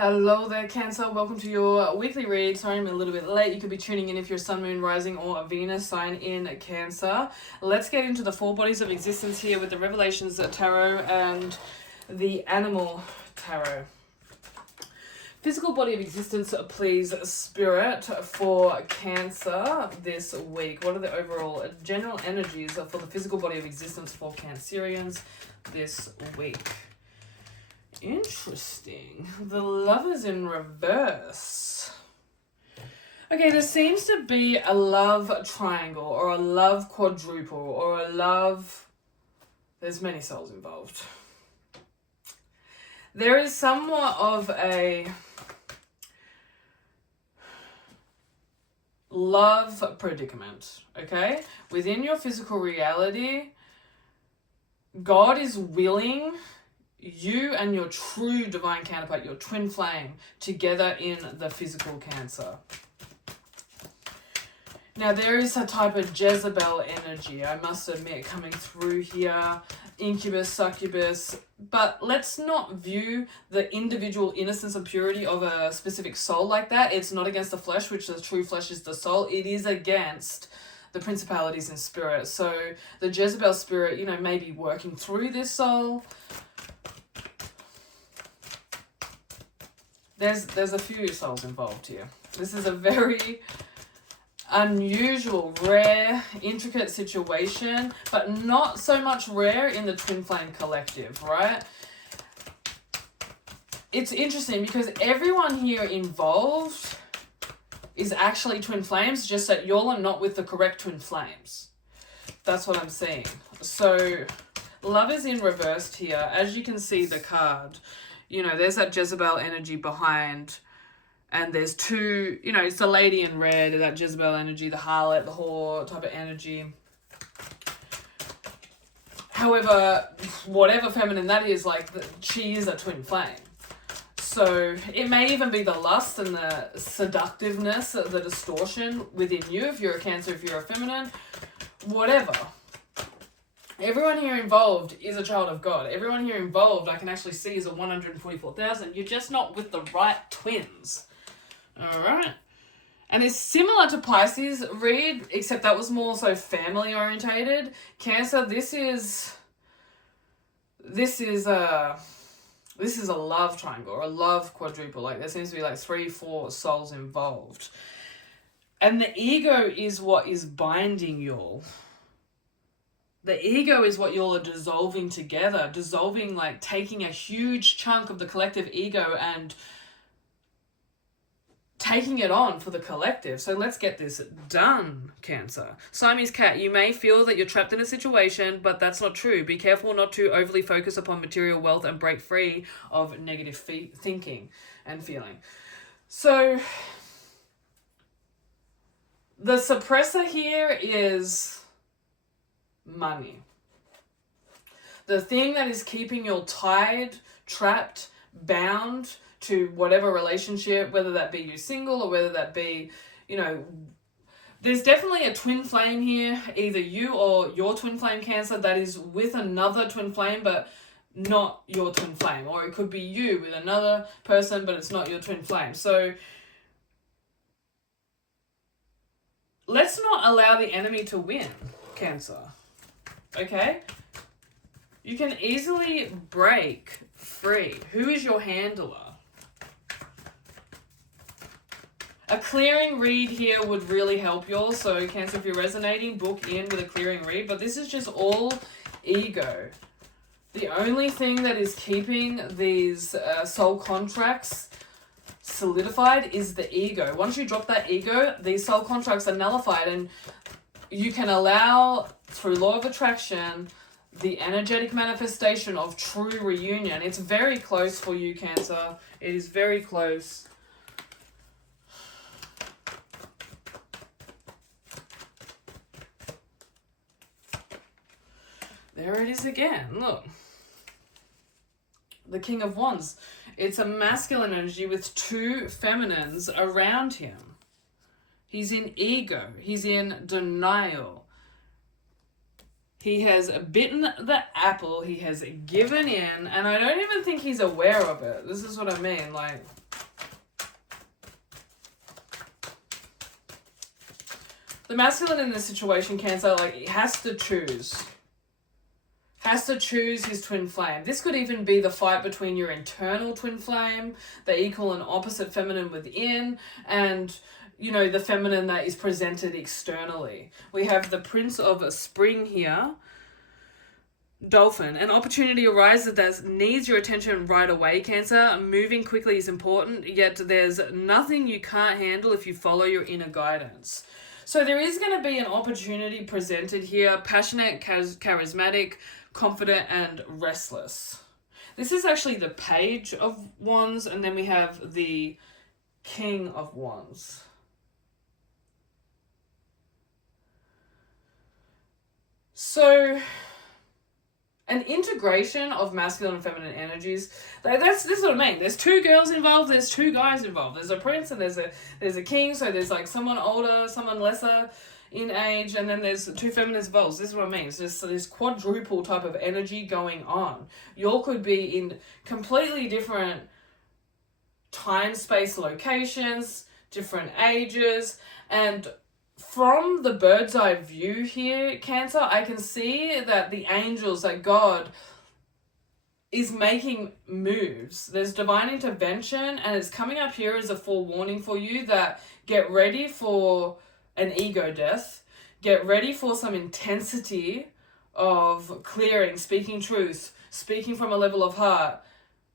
Hello there, Cancer. Welcome to your weekly read. Sorry I'm a little bit late. You could be tuning in if you're Sun, Moon, Rising, or a Venus sign in Cancer. Let's get into the four bodies of existence here with the Revelations Tarot and the Animal Tarot. Physical body of existence, please, Spirit, for Cancer this week. What are the overall general energies for the physical body of existence for Cancerians this week? Interesting. The Lovers in reverse. Okay, there seems to be a love triangle or a love quadruple or a love... There's many souls involved. There is somewhat of a love predicament, okay? Within your physical reality, God is willing you and your true divine counterpart, your twin flame, together in the physical Cancer. Now, there is a type of Jezebel energy, I must admit, coming through here. Incubus, succubus. But let's not view the individual innocence and purity of a specific soul like that. It's not against the flesh, which the true flesh is the soul. It is against the principalities in spirit. So the Jezebel spirit, may be working through this soul. There's a few souls involved here. This is a very unusual, rare, intricate situation, but not so much rare in the Twin Flame Collective, right? It's interesting because everyone here involved is actually twin flames, just that y'all are not with the correct twin flames. That's what I'm seeing. So, love is in reversed here. As you can see the card, there's that Jezebel energy behind, and there's two, it's the lady in red, that Jezebel energy, the harlot, the whore type of energy. However, whatever feminine that is, she is a twin flame. So it may even be the lust and the seductiveness, the distortion within you, if you're a Cancer, if you're a feminine, whatever. Everyone here involved is a child of God. Everyone here involved, I can actually see, is a 144,000. You're just not with the right twins. All right. And it's similar to Pisces read, except that was more so family orientated. Cancer, this is a love triangle or a love quadruple. There seems to be 3-4 souls involved. And the ego is what is binding y'all. The ego is what y'all are dissolving together. Dissolving, taking a huge chunk of the collective ego and taking it on for the collective. So let's get this done, Cancer. Siamese cat, you may feel that you're trapped in a situation, but that's not true. Be careful not to overly focus upon material wealth and break free of negative thinking and feeling. So the suppressor here is money. The thing that is keeping you tied, trapped, bound to whatever relationship, whether that be you single or whether that be, there's definitely a twin flame here, either you or your twin flame Cancer that is with another twin flame, but not your twin flame. Or it could be you with another person, but it's not your twin flame. So let's not allow the enemy to win, Cancer. Okay? You can easily break free. Who is your handler? A clearing read here would really help y'all. So Cancer, if you're resonating, book in with a clearing read. But this is just all ego. The only thing that is keeping these soul contracts solidified is the ego. Once you drop that ego, these soul contracts are nullified, and you can allow, through law of attraction, the energetic manifestation of true reunion. It's very close for you, Cancer. It is very close. There it is again. Look. The King of Wands. It's a masculine energy with two feminines around him. He's in ego. He's in denial. He has bitten the apple. He has given in. And I don't even think he's aware of it. This is what I mean. The masculine in this situation, Cancer, like, he has to choose. Has to choose his twin flame. This could even be the fight between your internal twin flame, the equal and opposite feminine within, and, you know, the feminine that is presented externally. We have the Prince of Spring here. Dolphin. An opportunity arises that needs your attention right away, Cancer. Moving quickly is important, yet there's nothing you can't handle if you follow your inner guidance. So there is going to be an opportunity presented here, passionate, charismatic, confident, and restless. This is actually the Page of Wands, and then we have the King of Wands. So, an integration of masculine and feminine energies. This is what I mean. There's two girls involved. There's two guys involved. There's a prince and there's a king. So there's like someone older, someone lesser in age, and then there's two feminines involved. This is what I mean. It's just this quadruple type of energy going on. You all could be in completely different time, space, locations, different ages, and from the bird's eye view here, Cancer, I can see that the angels, that God is making moves. There's divine intervention, and it's coming up here as a forewarning for you that get ready for an ego death. Get ready for some intensity of clearing, speaking truth, speaking from a level of heart.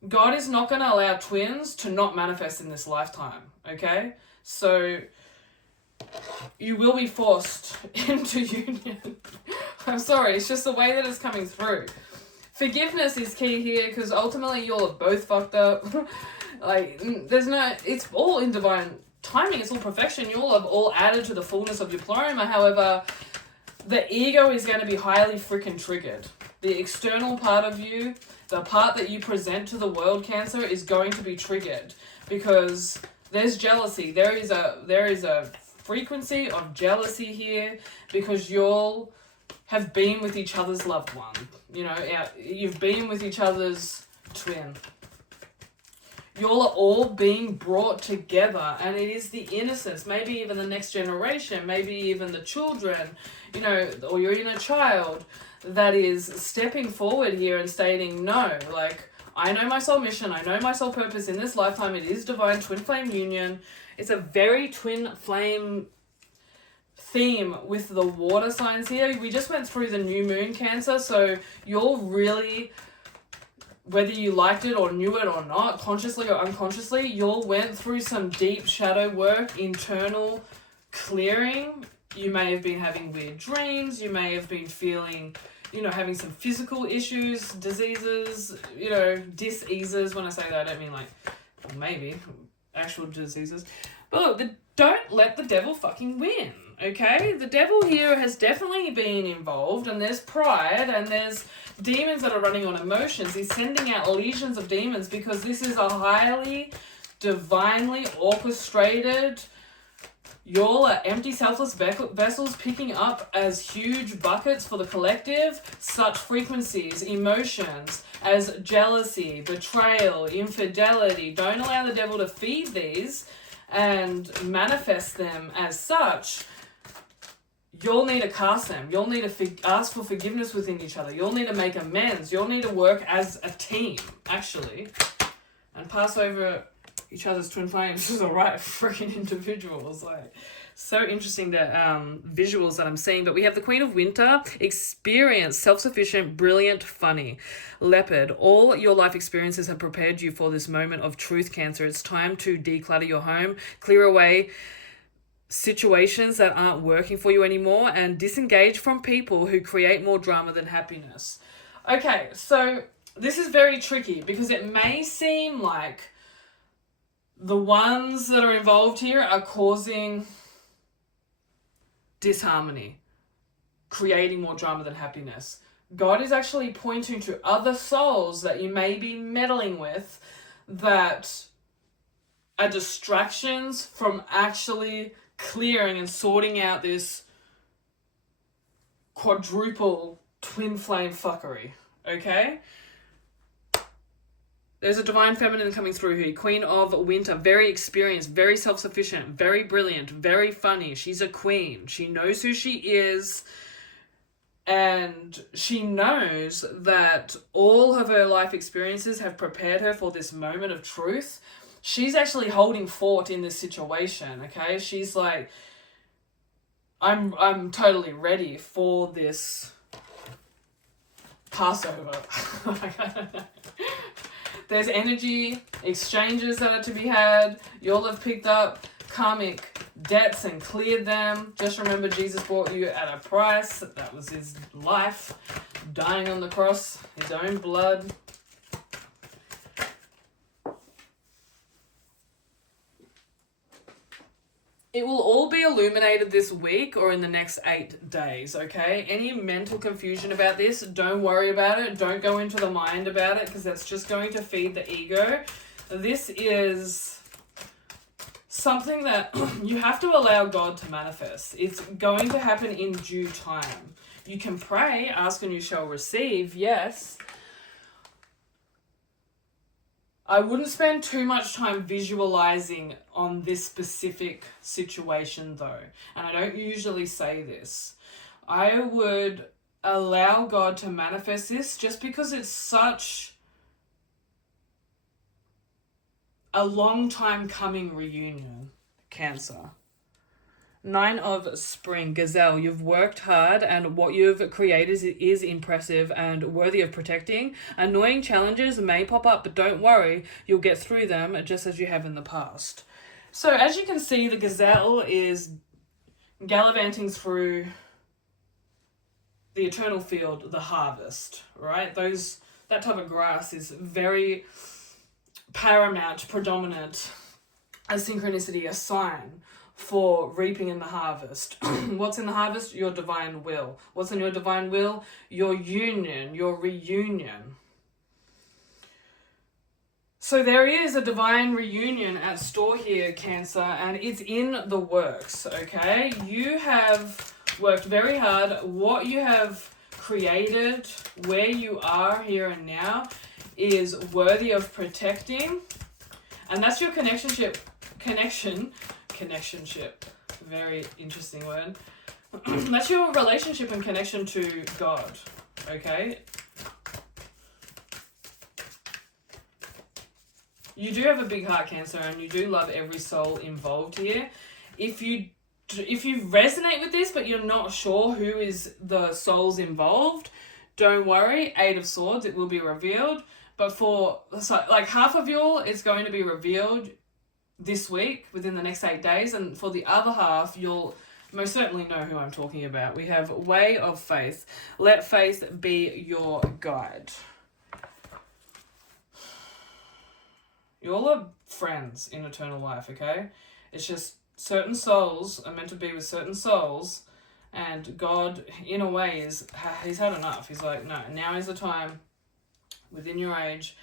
God is not going to allow twins to not manifest in this lifetime, okay? So you will be forced into union. I'm sorry, it's just the way that it's coming through. Forgiveness is key here, because ultimately you're both fucked up. Like, it's all in divine timing, it's all perfection. You all have all added to the fullness of your pleroma. However, the ego is going to be highly freaking triggered. The external part of you, the part that you present to the world, Cancer, is going to be triggered, because there's jealousy. There is a frequency of jealousy here, because you'll have been with each other's loved one. You know, you've been with each other's twin. You'll are all being brought together, and it is the innocence, maybe even the next generation, maybe even the children, you know, or your inner child that is stepping forward here and stating, no, like, I know my soul mission, I know my soul purpose in this lifetime. It is divine twin flame union. It's a very twin flame theme with the water signs here. We just went through the new moon, Cancer, so you're really, whether you liked it or knew it or not, consciously or unconsciously, you all went through some deep shadow work, internal clearing. You may have been having weird dreams. You may have been feeling, you know, having some physical issues, diseases, you know, diseases. When I say that, I don't mean like, well, maybe actual diseases. But look, don't let the devil fucking win, okay? The devil here has definitely been involved, and there's pride, and there's demons that are running on emotions. He's sending out legions of demons, because this is a highly divinely orchestrated, y'all are empty, selfless vessels picking up as huge buckets for the collective such frequencies, emotions as jealousy, betrayal, infidelity. Don't allow the devil to feed these and manifest them as such. You'll need to cast them. You'll need to ask for forgiveness within each other. You'll need to make amends. You'll need to work as a team, actually, and pass over each other's twin flames to the right freaking individuals. Like, so interesting, the visuals that I'm seeing. But we have the Queen of Winter, experienced, self-sufficient, brilliant, funny. Leopard, all your life experiences have prepared you for this moment of truth, Cancer. It's time to declutter your home, clear away situations that aren't working for you anymore, and disengage from people who create more drama than happiness. Okay, so this is very tricky, because it may seem like the ones that are involved here are causing disharmony, creating more drama than happiness. God is actually pointing to other souls that you may be meddling with that are distractions from actually clearing and sorting out this quadruple twin flame fuckery, okay? There's a divine feminine coming through here. Queen of Winter, very experienced, very self-sufficient, very brilliant, very funny. She's a queen. She knows who she is, and she knows that all of her life experiences have prepared her for this moment of truth. She's actually holding fort in this situation, okay? She's like, I'm totally ready for this Passover. I don't know. There's energy exchanges that are to be had. You'll have picked up karmic debts and cleared them. Just remember, Jesus bought you at a price. That was his life, dying on the cross, his own blood. It will all be illuminated this week or in the next 8 days, okay? Any mental confusion about this, don't worry about it. Don't go into the mind about it, because that's just going to feed the ego. This is something that you have to allow God to manifest. It's going to happen in due time. You can pray, ask and you shall receive, yes. I wouldn't spend too much time visualizing on this specific situation though. And I don't usually say this. I would allow God to manifest this just because it's such a long time coming reunion, Cancer. 9 of Spring, Gazelle, you've worked hard and what you've created is impressive and worthy of protecting. Annoying challenges may pop up, but don't worry, you'll get through them just as you have in the past. So as you can see, the Gazelle is gallivanting through the eternal field, the harvest, right? That type of grass is very paramount, predominant, a synchronicity, a sign for reaping in the harvest. What's in the harvest? Your divine will. What's in your divine will? Your union, your reunion. So there is a divine reunion at store here, Cancer, and it's in the works, okay? You have worked very hard. What you have created, where you are here and now, is worthy of protecting. And that's your connectionship, very interesting word. That's your relationship and connection to God, okay? You do have a big heart, Cancer, and you do love every soul involved here. If you resonate with this but you're not sure who is the souls involved, don't worry, 8 of Swords, it will be revealed. But for like half of y'all, it's going to be revealed this week, within the next 8 days, and for the other half, you'll most certainly know who I'm talking about. We have Way of Faith. Let faith be your guide. You all are friends in eternal life, okay? It's just certain souls are meant to be with certain souls, and God, in a way, he's had enough. He's like, no, now is the time, within your age,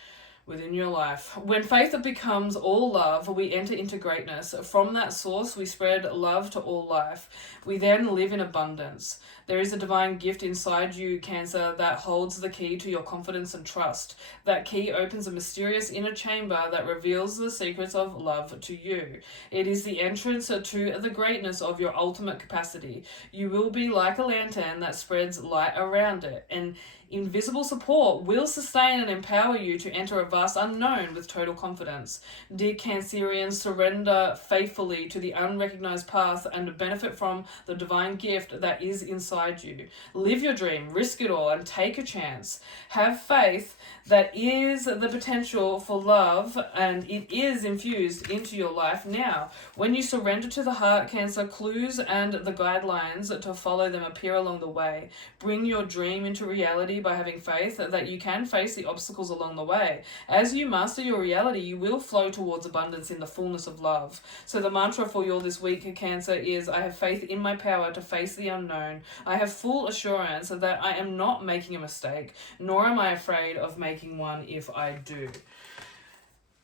within your life. When faith becomes all love, we enter into greatness. From that source, we spread love to all life. We then live in abundance. There is a divine gift inside you, Cancer, that holds the key to your confidence and trust. That key opens a mysterious inner chamber that reveals the secrets of love to you. It is the entrance to the greatness of your ultimate capacity. You will be like a lantern that spreads light around it, and invisible support will sustain and empower you to enter a vast unknown with total confidence. Dear Cancerians, surrender faithfully to the unrecognized path and benefit from the divine gift that is inside you. Live your dream, risk it all, and take a chance. Have faith that is the potential for love, and it is infused into your life now. When you surrender to the heart, Cancer, clues and the guidelines to follow them appear along the way. Bring your dream into reality by having faith that you can face the obstacles along the way. As you master your reality, you will flow towards abundance in the fullness of love. So the mantra for you all this week, Cancer, is I have faith in my power to face the unknown. I have full assurance that I am not making a mistake, nor am I afraid of making one if I do.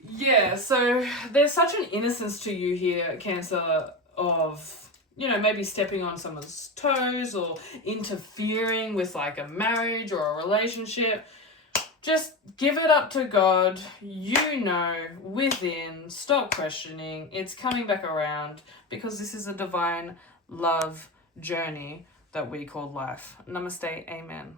Yeah, so there's such an innocence to you here, Cancer, of maybe stepping on someone's toes or interfering with like a marriage or a relationship. just give it up to God. You know, within, stop questioning. It's coming back around because this is a divine love journey that we call life. Namaste. Amen.